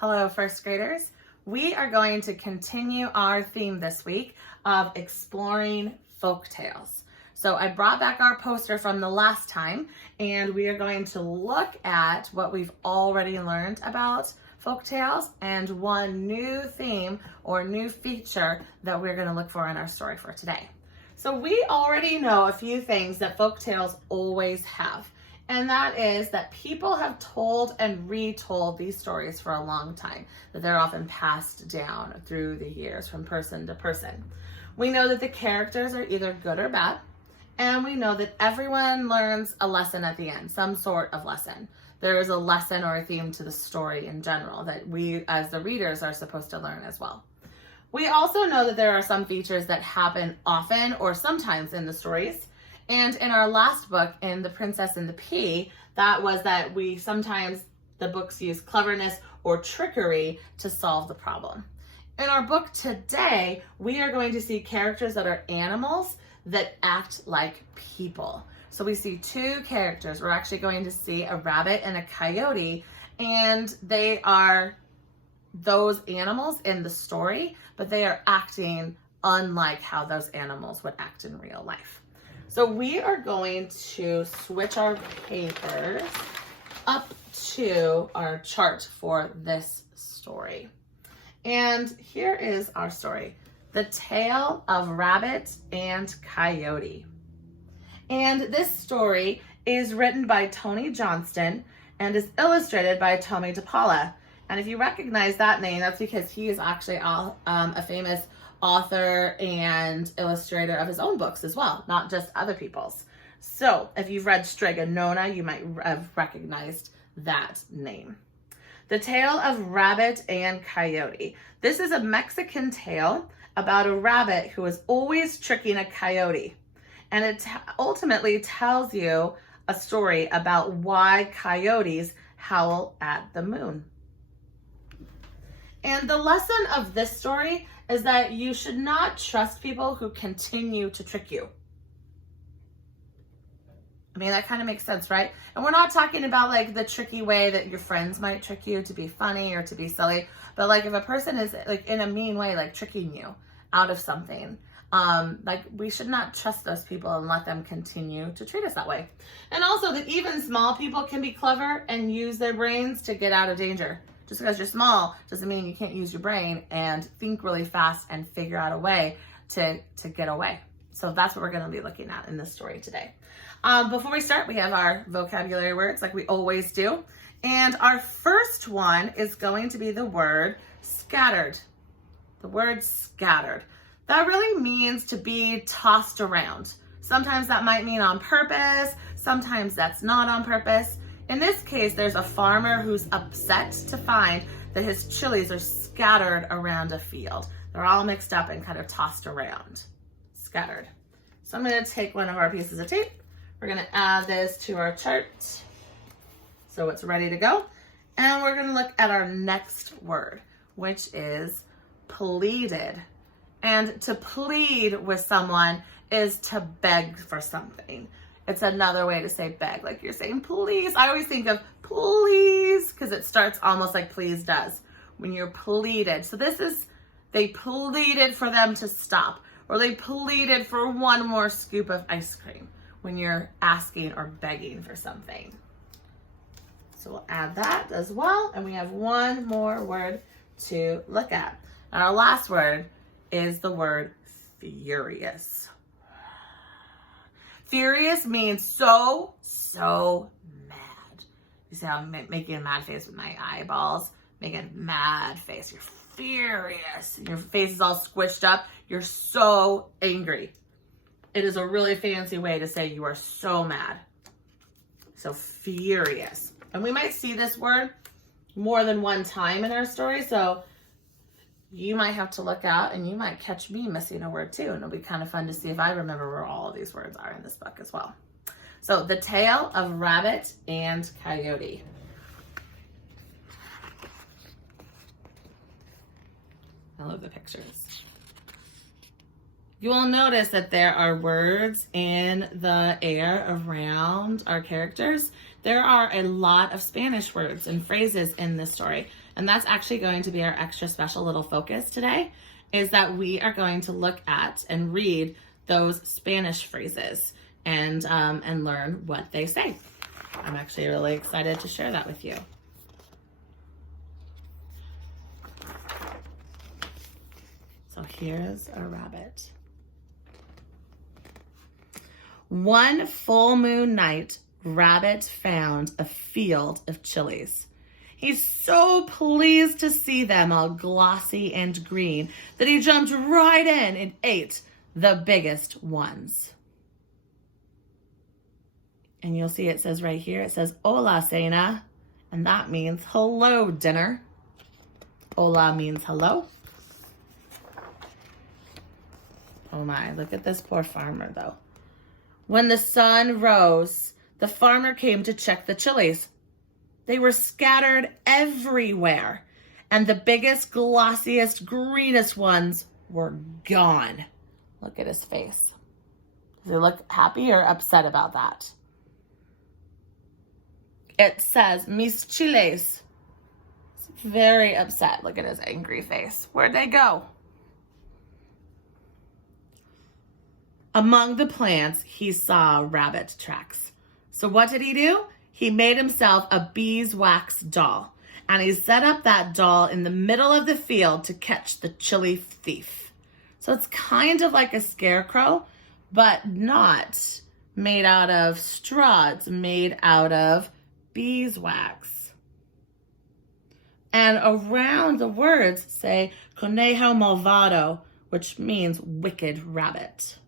Hello, first graders. We are going to continue our theme this week of exploring folk tales. So I brought back our poster from the last time, and we are going to look at what we've already learned about folk tales and one new theme or new feature that we're going to look for in our story for today. So we already know a few things that folk tales always have. And that is that people have told and retold these stories for a long time, that they're often passed down through the years from person to person. We know that the characters are either good or bad, and we know that everyone learns a lesson at the end, some sort of lesson. There is a lesson or a theme to the story in general that we as the readers are supposed to learn as well. We also know that there are some features that happen often or sometimes in the stories. And in our last book, in The Princess and the Pea, that was that we sometimes, the books use cleverness or trickery to solve the problem. In our book today, we are going to see characters that are animals that act like people. So we see two characters. We're actually going to see a rabbit and a coyote, and they are those animals in the story, but they are acting unlike how those animals would act in real life. So we are going to switch our papers up to our chart for this story. And here is our story, The Tale of Rabbit and Coyote. And this story is written by Tony Johnston and is illustrated by Tommy DePaula. And if you recognize that name, that's because he is actually a famous author and illustrator of his own books as well, not just other people's. So if you've read Strega Nona, you might have recognized that name. The Tale of Rabbit and Coyote. This is a Mexican tale about a rabbit who is always tricking a coyote. And it ultimately tells you a story about why coyotes howl at the moon. And the lesson of this story is that you should not trust people who continue to trick you. I mean, that kind of makes sense, right? And we're not talking about like the tricky way that your friends might trick you to be funny or to be silly, but like if a person is like in a mean way, like tricking you out of something, like we should not trust those people and let them continue to treat us that way. And also that even small people can be clever and use their brains to get out of danger. Just because you're small doesn't mean you can't use your brain and think really fast and figure out a way to get away. So that's what we're going to be looking at in this story today. Before we start, we have our vocabulary words like we always do. And our first one is going to be the word scattered. The word scattered. That really means to be tossed around. Sometimes that might mean on purpose. Sometimes that's not on purpose. In this case, there's a farmer who's upset to find that his chilies are scattered around a field. They're all mixed up and kind of tossed around. Scattered. So I'm going to take one of our pieces of tape. We're going to add this to our chart so it's ready to go. And we're going to look at our next word, which is pleaded. And to plead with someone is to beg for something. It's another way to say beg, like you're saying please. I always think of please because it starts almost like please does when you're pleaded. So this is, they pleaded for them to stop, or they pleaded for one more scoop of ice cream when you're asking or begging for something. So we'll add that as well. And we have one more word to look at. And our last word is the word furious. Furious means so mad. You see how I'm making a mad face with my eyeballs? Making a mad face. You're furious. Your face is all squished up. You're so angry. It is a really fancy way to say you are so mad. So furious. And we might see this word more than one time in our story. So you might have to look out and you might catch me missing a word too. And it'll be kind of fun to see if I remember where all of these words are in this book as well. So The Tale of Rabbit and Coyote. I love the pictures. You will notice that there are words in the air around our characters There are a lot of Spanish words and phrases in this story, and that's actually going to be our extra special little focus today, is that we are going to look at and read those Spanish phrases and learn what they say. I'm actually really excited to share that with you. So here's a rabbit. One full moon night, Rabbit found a field of chilies. He's so pleased to see them all glossy and green that he jumped right in and ate the biggest ones. And you'll see it says right here, it says, Hola, cena, and that means hello, dinner. Hola means hello. Oh my, look at this poor farmer though. When the sun rose, the farmer came to check the chilies. They were scattered everywhere, and the biggest, glossiest, greenest ones were gone. Look at his face. Does he look happy or upset about that? It says, mis chiles. He's very upset. Look at his angry face. Where'd they go? Among the plants, he saw rabbit tracks. So what did he do? He made himself a beeswax doll, and he set up that doll in the middle of the field to catch the chili thief. So it's kind of like a scarecrow, but not made out of straw. It's made out of beeswax. And around the words say conejo malvado, which means wicked rabbit.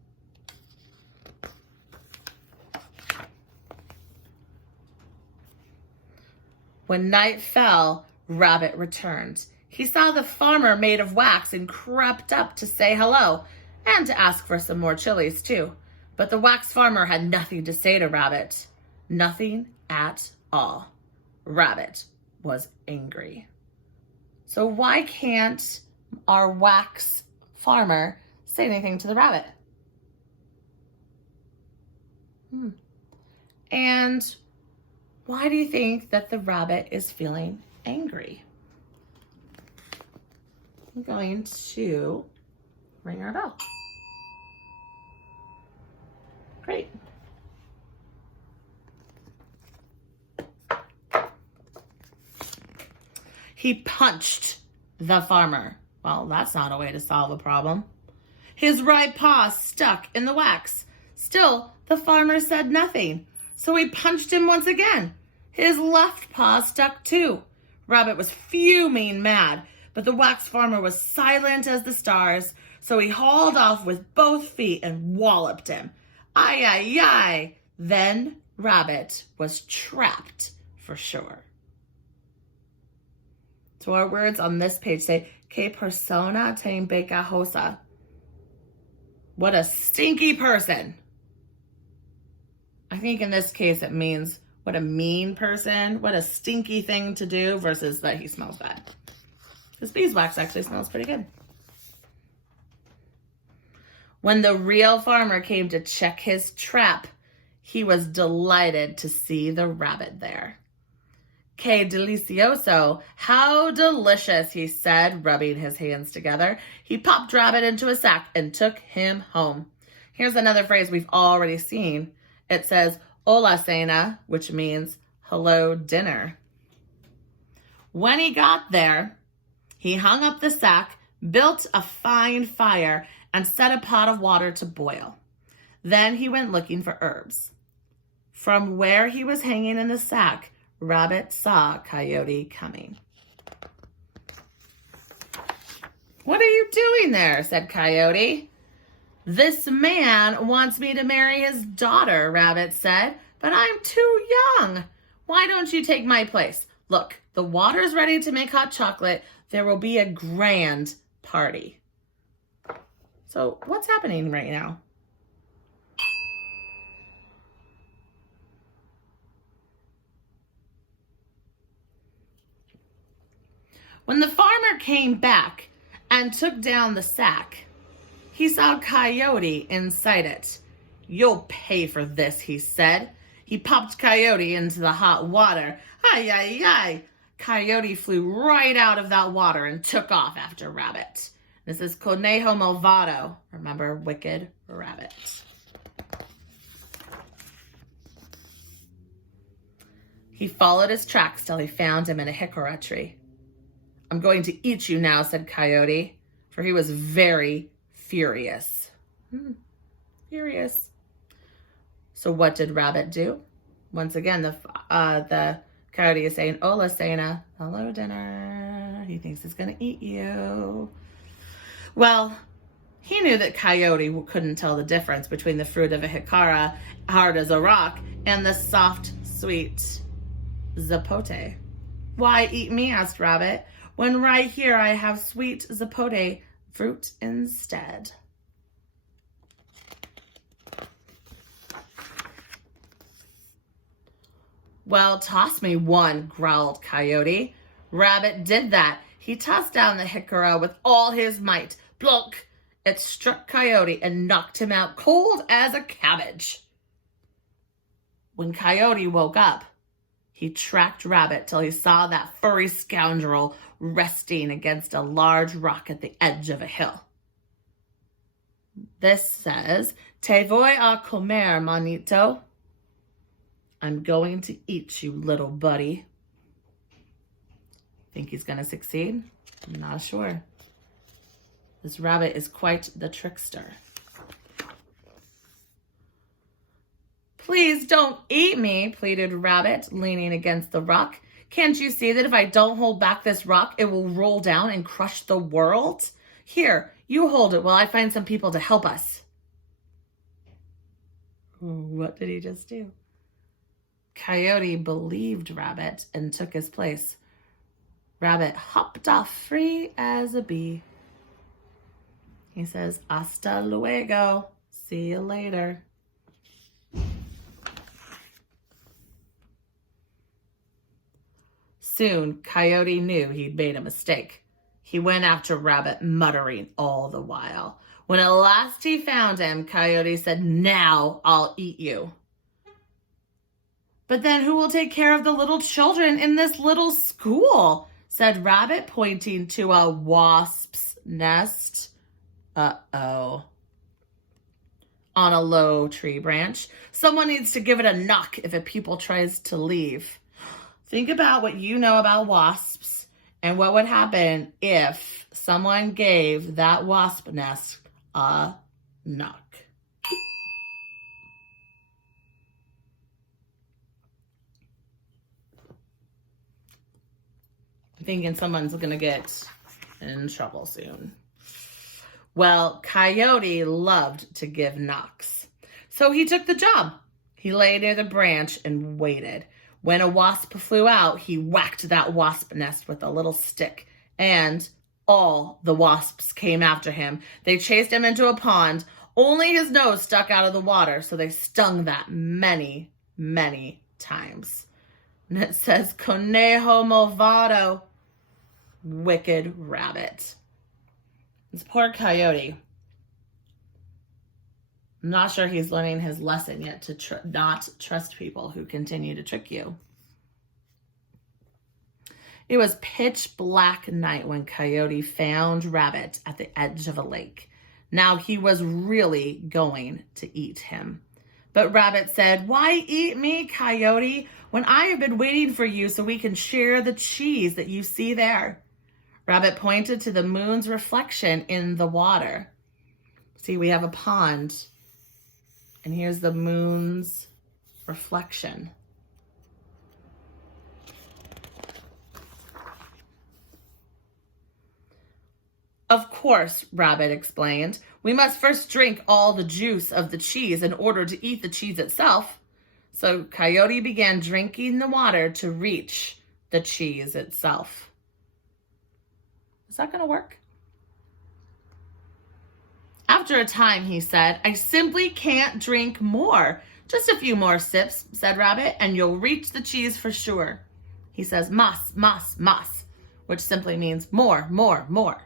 When night fell, Rabbit returned. He saw the farmer made of wax and crept up to say hello and to ask for some more chilies too. But the wax farmer had nothing to say to Rabbit. Nothing at all. Rabbit was angry. So why can't our wax farmer say anything to the rabbit? And why do you think that the rabbit is feeling angry? I'm going to ring our bell. Great. He punched the farmer. Well, that's not a way to solve a problem. His right paw stuck in the wax. Still, the farmer said nothing. So he punched him once again. His left paw stuck too. Rabbit was fuming mad, but the wax farmer was silent as the stars, so he hauled off with both feet and walloped him. Ay, ay, ay. Then Rabbit was trapped for sure. So our words on this page say, que persona tan pegajosa. What a stinky person. I think in this case it means what a mean person, what a stinky thing to do versus that he smells bad. This beeswax actually smells pretty good. When the real farmer came to check his trap, he was delighted to see the rabbit there. Que delicioso, how delicious, he said, rubbing his hands together. He popped Rabbit into a sack and took him home. Here's another phrase we've already seen. It says, Hola, cena, which means hello, dinner. When he got there, he hung up the sack, built a fine fire, and set a pot of water to boil. Then he went looking for herbs. From where he was hanging in the sack, Rabbit saw Coyote coming. What are you doing there? Said Coyote. This man wants me to marry his daughter, Rabbit said, but I'm too young. Why don't you take my place? Look, the water's ready to make hot chocolate. There will be a grand party. So what's happening right now? When the farmer came back and took down the sack, he saw Coyote inside it. You'll pay for this, he said. He popped Coyote into the hot water. Ay, ay, ay. Coyote flew right out of that water and took off after Rabbit. This is Conejo Malvado. Remember, Wicked Rabbit. He followed his tracks till he found him in a hickory tree. I'm going to eat you now, said Coyote, for he was very furious. Furious. So what did Rabbit do? Once again, the Coyote is saying, Hola, Cena. Hello, dinner. He thinks he's going to eat you. Well, he knew that Coyote couldn't tell the difference between the fruit of a jicara, hard as a rock, and the soft, sweet zapote. Why eat me, asked Rabbit, when right here I have sweet zapote fruit instead. Well, toss me one, growled Coyote. Rabbit did that. He tossed down the jicara with all his might. Plunk! It struck Coyote and knocked him out cold as a cabbage. When Coyote woke up, he tracked Rabbit till he saw that furry scoundrel resting against a large rock at the edge of a hill. This says, Te voy a comer, manito. I'm going to eat you, little buddy. Think he's going to succeed? I'm not sure. This rabbit is quite the trickster. Please don't eat me, pleaded Rabbit, leaning against the rock. Can't you see that if I don't hold back this rock, it will roll down and crush the world? Here, you hold it while I find some people to help us. What did he just do? Coyote believed Rabbit and took his place. Rabbit hopped off free as a bee. He says, hasta luego. See you later. Soon, Coyote knew he'd made a mistake. He went after Rabbit, muttering all the while. When at last he found him, Coyote said, now I'll eat you. But then who will take care of the little children in this little school? Said Rabbit, pointing to a wasp's nest. Uh-oh. On a low tree branch. Someone needs to give it a knock if a pupil tries to leave. Think about what you know about wasps and what would happen if someone gave that wasp nest a knock. I'm thinking someone's going to get in trouble soon. Well, Coyote loved to give knocks, so he took the job. He lay near the branch and waited. When a wasp flew out, he whacked that wasp nest with a little stick, and all the wasps came after him. They chased him into a pond. Only his nose stuck out of the water, so they stung that many, many times. And it says, Conejo Malvado, Wicked Rabbit. This poor Coyote. I'm not sure he's learning his lesson yet to not trust people who continue to trick you. It was pitch black night when Coyote found Rabbit at the edge of a lake. Now he was really going to eat him. But Rabbit said, why eat me, Coyote, when I have been waiting for you so we can share the cheese that you see there? Rabbit pointed to the moon's reflection in the water. See, we have a pond. And here's the moon's reflection. Of course, Rabbit explained, we must first drink all the juice of the cheese in order to eat the cheese itself. So Coyote began drinking the water to reach the cheese itself. Is that going to work? After a time, he said, I simply can't drink more. Just a few more sips, said Rabbit, and you'll reach the cheese for sure. He says, mas, mas, mas, which simply means more, more, more.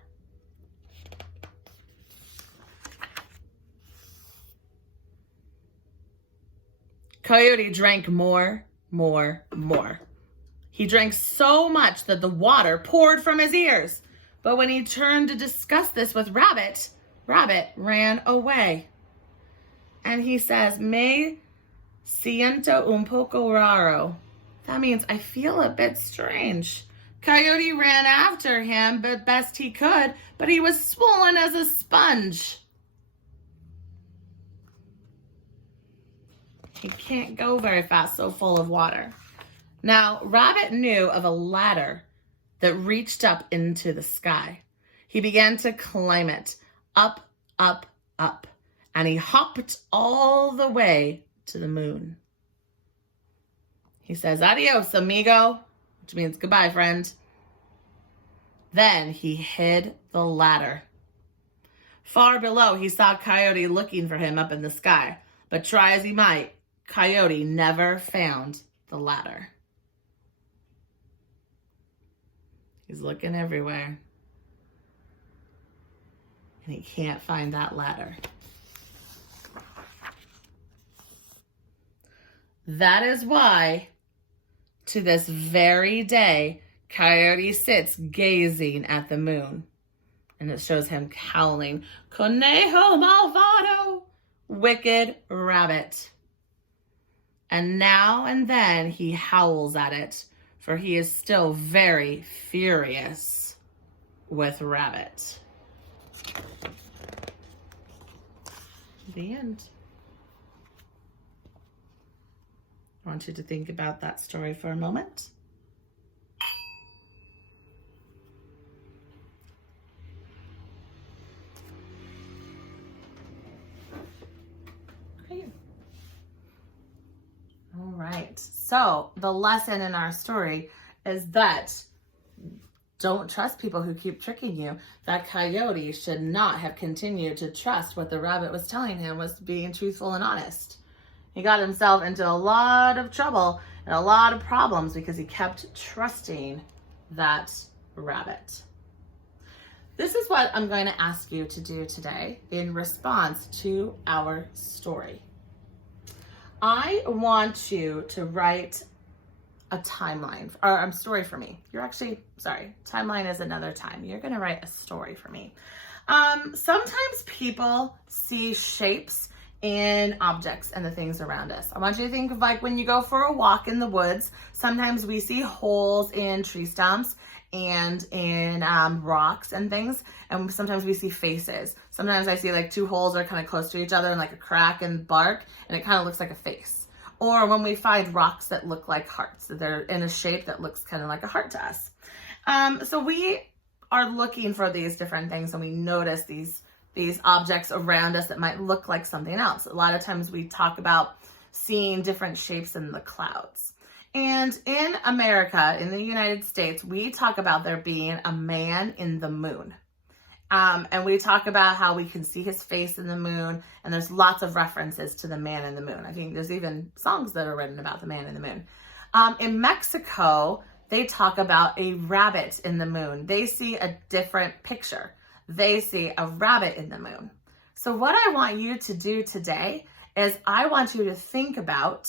Coyote drank more. He drank so much that the water poured from his ears. But when he turned to discuss this with Rabbit, Rabbit ran away. And he says, Me siento un poco raro. That means I feel a bit strange. Coyote ran after him the best he could, but he was swollen as a sponge. He can't go very fast, so full of water. Now, Rabbit knew of a ladder that reached up into the sky. He began to climb it, up, up, up, and he hopped all the way to the moon. He says, Adios, amigo, which means goodbye, friend. Then he hid the ladder. Far below, he saw Coyote looking for him up in the sky, but try as he might, Coyote never found the ladder. He's looking everywhere, and he can't find that ladder. That is why, to this very day, Coyote sits gazing at the moon. And it shows him howling, Conejo malvado, wicked rabbit. And now and then he howls at it, for he is still very furious with Rabbit. The end. I want you to think about that story for a moment. Okay. All right. So the lesson in our story is that don't trust people who keep tricking you. That Coyote should not have continued to trust what the rabbit was telling him was being truthful and honest. He got himself into a lot of trouble and a lot of problems because he kept trusting that rabbit. This is what I'm going to ask you to do today in response to our story. I want you to write a timeline, or a story for me. Timeline is another time. You're going to write a story for me. Sometimes people see shapes in objects and the things around us. I want you to think of like when you go for a walk in the woods, sometimes we see holes in tree stumps and in rocks and things, and sometimes we see faces. Sometimes I see like two holes that are kind of close to each other and like a crack in bark, and it kind of looks like a face. Or when we find rocks that look like hearts, that they're in a shape that looks kind of like a heart to us. So we are looking for these different things, and we notice these objects around us that might look like something else. A lot of times we talk about seeing different shapes in the clouds. And in America, in the United States, we talk about there being a man in the moon. And we talk about how we can see his face in the moon, and there's lots of references to the man in the moon. I think there's even songs that are written about the man in the moon. In Mexico, they talk about a rabbit in the moon. They see a different picture. They see a rabbit in the moon. So what I want you to do today is I want you to think about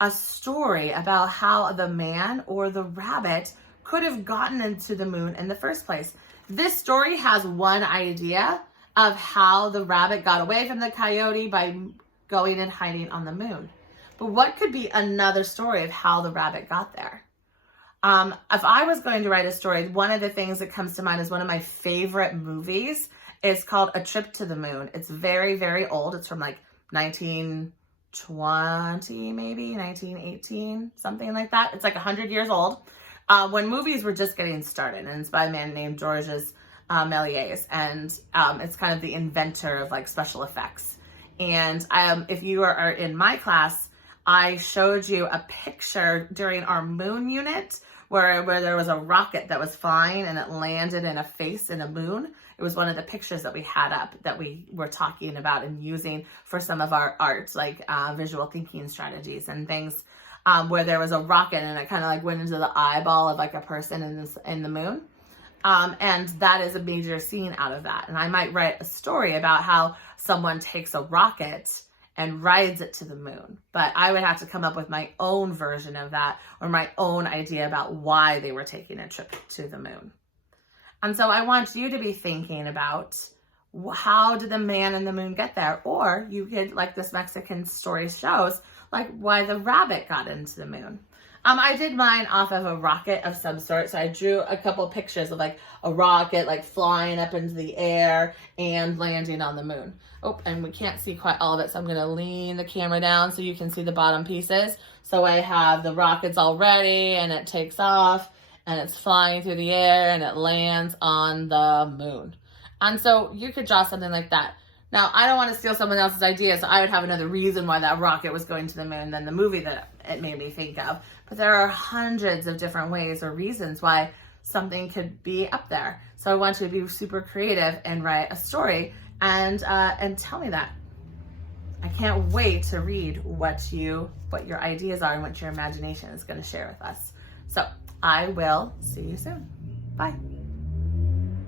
a story about how the man or the rabbit could have gotten into the moon in the first place. This story has one idea of how the rabbit got away from the coyote by going and hiding on the moon. But what could be another story of how the rabbit got there? If I was going to write a story, one of the things that comes to mind is one of my favorite movies. It's called A Trip to the Moon. It's very, very old. It's from like 1920, maybe 1918, something like that. It's like 100 years old. When movies were just getting started, and it's by a man named Georges Méliès, and it's kind of the inventor of like special effects. And if you are in my class, I showed you a picture during our moon unit where there was a rocket that was flying and it landed in a face in a moon. It was one of the pictures that we had up that we were talking about and using for some of our art, like visual thinking strategies and things, where there was a rocket and it kind of like went into the eyeball of like a person in the moon. And that is a major scene out of that. And I might write a story about how someone takes a rocket and rides it to the moon. But I would have to come up with my own version of that, or my own idea about why they were taking a trip to the moon. And so I want you to be thinking about, how did the man in the moon get there? Or you could, like this Mexican story shows, like why the rabbit got into the moon. I did mine off of a rocket of some sort. So I drew a couple pictures of like a rocket like flying up into the air and landing on the moon. Oh, and we can't see quite all of it. So I'm going to lean the camera down so you can see the bottom pieces. So I have the rockets all ready and it takes off and it's flying through the air and it lands on the moon. And so you could draw something like that. Now, I don't want to steal someone else's idea, so I would have another reason why that rocket was going to the moon than the movie that it made me think of. But there are hundreds of different ways or reasons why something could be up there. So I want you to be super creative and write a story and tell me that. I can't wait to read what your ideas are and what your imagination is going to share with us. So I will see you soon. Bye.